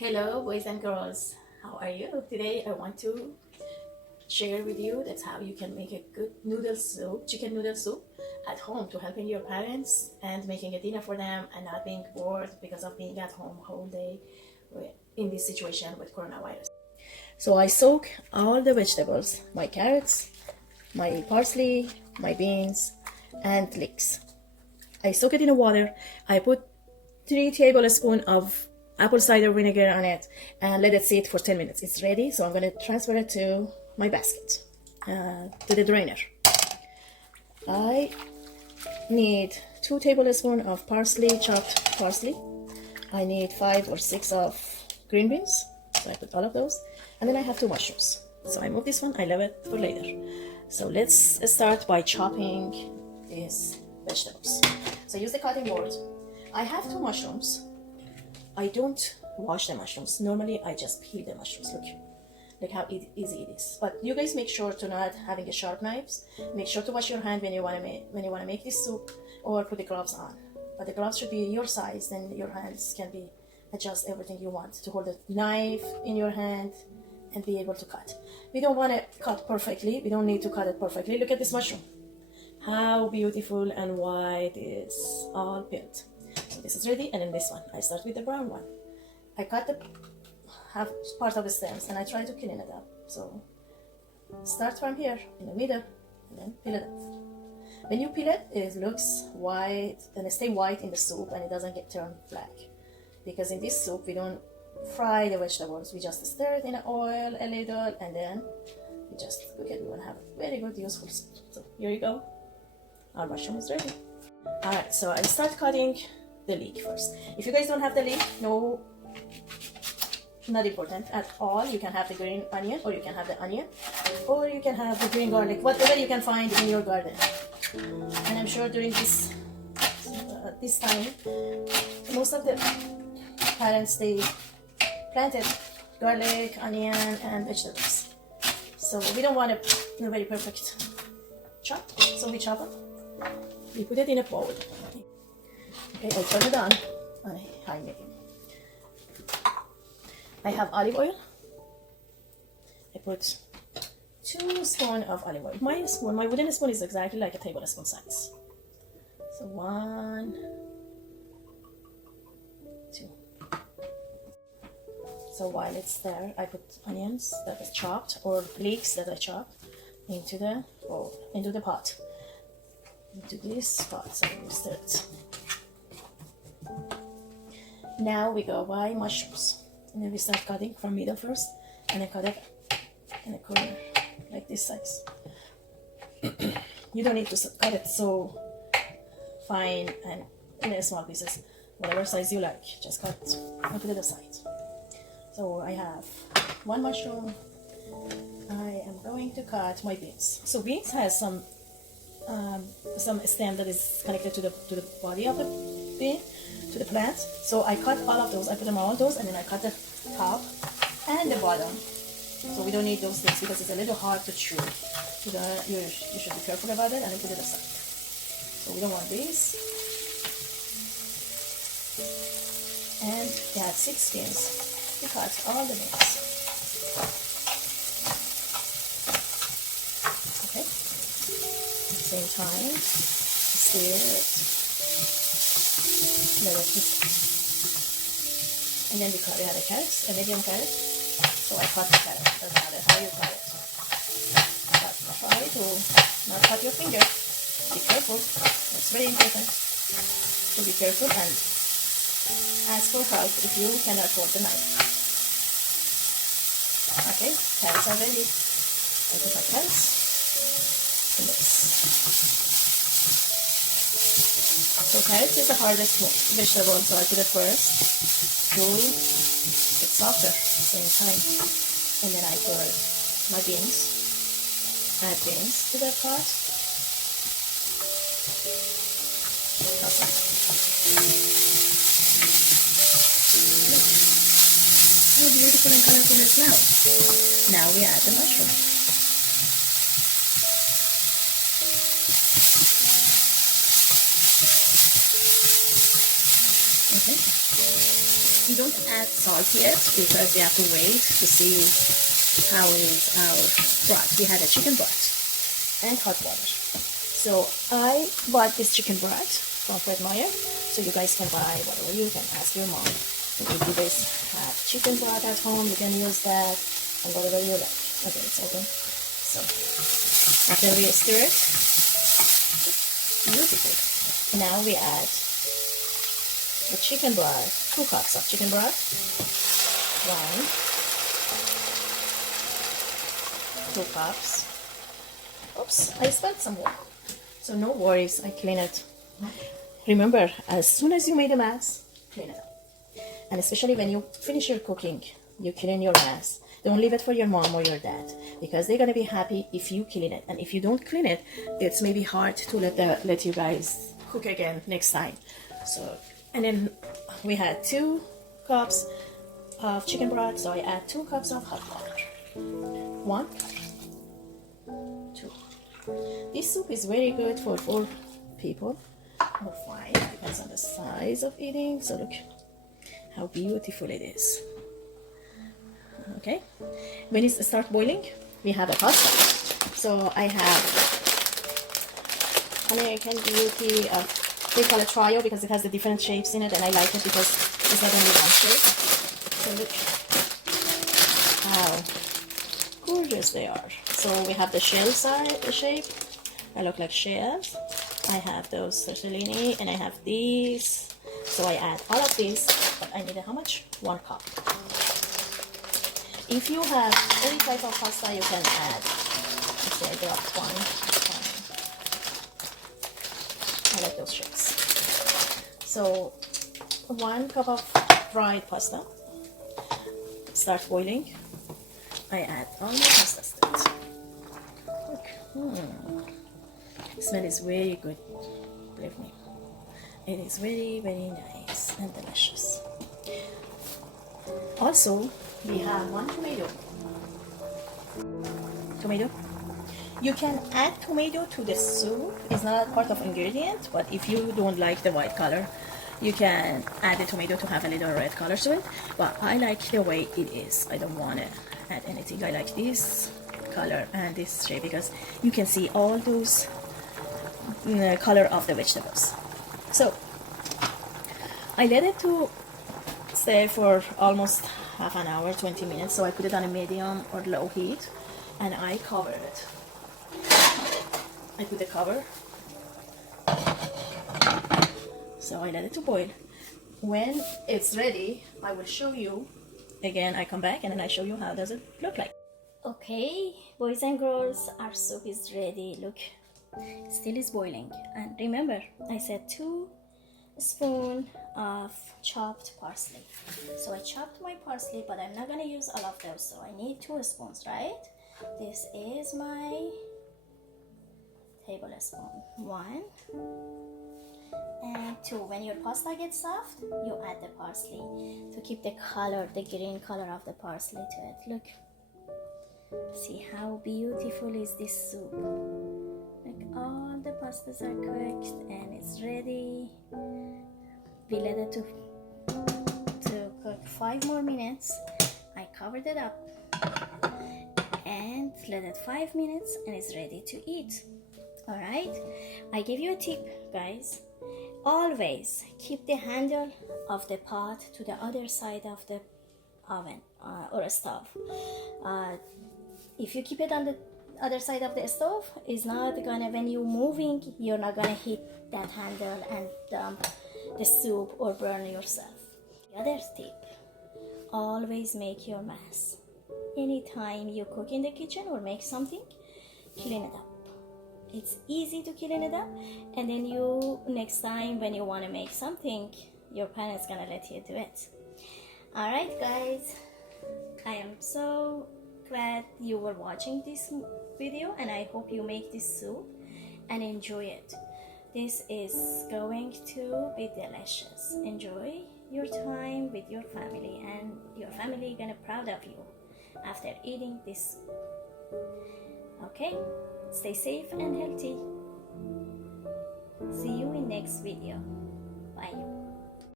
Hello boys and girls, how are you? Today I want to share with you that's how you can make a good noodle soup, chicken noodle soup at home to helping your parents and making a dinner for them and not being bored because of being at home whole day in this situation with coronavirus. So I soak all the vegetables, my carrots, my parsley, my beans and leeks. I soak it in the water. I put 3 tablespoons of apple cider vinegar on it and let it sit for 10 minutes. It's ready, so I'm going to transfer it to my basket, to the drainer. I need 2 tablespoons of parsley, chopped parsley. I need 5 or 6 of green beans, so I put all of those. And then I have 2 mushrooms. So I move this one, I leave it for later. So let's start by chopping these vegetables. So use the cutting board. I have 2 mushrooms. I don't wash the mushrooms. Normally, I just peel the mushrooms. Look how easy it is. But you guys make sure to not having a sharp knives. Make sure to wash your hand when you want to make this soup, or put the gloves on. But the gloves should be your size. Then your hands can be adjust everything you want to hold the knife in your hand and be able to cut. We don't want to cut perfectly. We don't need to cut it perfectly. Look at this mushroom. How beautiful and white is all peeled. So this is ready, and then this one. I start with the brown one. I cut the half part of the stems and I try to clean it up. So start from here in the middle and then peel it up. When you peel it, it looks white and it stay white in the soup and it doesn't get turned black. Because in this soup we don't fry the vegetables. We just stir it in oil a little and then we just cook it. We want to have a very good useful soup. So here you go. Our mushroom is ready. Alright, so I start cutting the leek first. If you guys don't have the leek, no, not important at all. You can have the green onion, or you can have the onion, or you can have the green garlic, whatever you can find in your garden. And I'm sure during this time, most of the parents, they planted garlic, onion, and vegetables. So we don't want a very perfect chop, so we chop it. We put it in a bowl. Okay, I turn it on and I make it. I have olive oil. I put 2 spoons of olive oil. My wooden spoon is exactly like a tablespoon size. So 1, 2. So while it's there, I put onions that are chopped or leeks that I chopped into the bowl, into the pot. Into this pot, so we stir it. Now we go by mushrooms, and then we start cutting from middle first, and then cut it in a corner like this size. You don't need to cut it so fine and in small pieces. Whatever size you like, just cut and put it aside. So I have 1 mushroom. I am going to cut my beans. So beans has some stem that is connected to the body of the bean, to the plant. So I cut all of those. I put them all those, and then I cut the top and the bottom. So we don't need those things because it's a little hard to chew. You should be careful about it, and then put it aside. So we don't want these. And we have 6 beans. We cut all the beans. Okay. Same time, stir it, let it cook. And then we cut the carrots, a medium carrot. So I cut the carrot, doesn't matter how you cut it. But try to not cut your finger. Be careful, that's very important. So be careful and ask for help if you cannot hold the knife. Okay, carrots are ready. I put my carrots. So carrots is the hardest vegetable, so I put it first to get softer at the same time. And then I put my beans, add beans to that pot. Okay. How beautiful and colorful it smells. Now we add the mushroom. Okay. We don't add salt yet because we have to wait to see how is our broth. We had a chicken broth and hot water. So I bought this chicken broth from Fred Meyer. So you guys can buy whatever you can ask your mom. And if you guys have chicken broth at home, you can use that and whatever you like. Okay, it's open. So after we stir it, beautiful. Now we add the chicken broth, 2 cups of chicken broth, 2 cups. Oops, I spilled some water. So no worries, I clean it. Remember, as soon as you made a mess, clean it up. And especially when you finish your cooking, you clean your mess. Don't leave it for your mom or your dad, because they're gonna be happy if you clean it. And if you don't clean it, it's maybe hard to let you guys cook again next time. So, and then we had 2 cups of chicken broth, so I add 2 cups of hot water. 1, 2. This soup is very good for 4 people or 5, depends on the size of eating. So look how beautiful it is. Okay, when it starts boiling, we have a pasta. So I have American Beauty, they call it trio because it has the different shapes in it, and I like it because it's not only one shape. So look how gorgeous they are. So we have the shell shape. I look like shells. I have those tortellini, and I have these. So I add all of these, but I need how much? 1 cup. If you have any type of pasta, you can add. Let's say I dropped one. I like those shapes. So 1 cup of fried pasta. Start boiling. I add all my pasta to it. Look, the smell is very good. Believe me, it is very, very nice and delicious. Also, we have 1 tomato. You can add tomato to the soup. It's not part of ingredient, but if you don't like the white color, you can add the tomato to have a little red color to it. But I like the way it is. I don't want to add anything. I like this color and this shape because you can see all those color of the vegetables. So I let it to stay for almost half an hour, 20 minutes. So I put it on a medium or low heat, and I cover it. I put the cover. So I let it to boil. When it's ready, I will show you. Again, I come back and then I show you how does it look like. Okay, boys and girls, our soup is ready. Look, it still is boiling. And remember, I said 2 spoons of chopped parsley. So I chopped my parsley, but I'm not gonna use all of those, so I need 2 spoons, right? This is my tablespoon. 1 and 2. When your pasta gets soft, you add the parsley to keep the color, the green color of the parsley to it. Look, see how beautiful is this soup. Like all the pastas are cooked and it's ready. We let it to cook 5 more minutes. I covered it up and let it 5 minutes, and it's ready to eat. All right, I give you a tip, guys. Always keep the handle of the pot to the other side of the oven or a stove. If you keep it on the other side of the stove, it's not gonna, when you're moving, you're not gonna hit that handle and dump the soup or burn yourself. The other tip, always make your mess. Anytime you cook in the kitchen or make something, clean it up. It's easy to clean it up, and then you, next time when you want to make something, your parents gonna let you do it. All right, guys, I am so glad you were watching this video, and I hope you make this soup and enjoy it. This is going to be delicious. Enjoy your time with your family, and your family gonna proud of you after eating this soup. Okay, stay safe and healthy. See you in next video. Bye.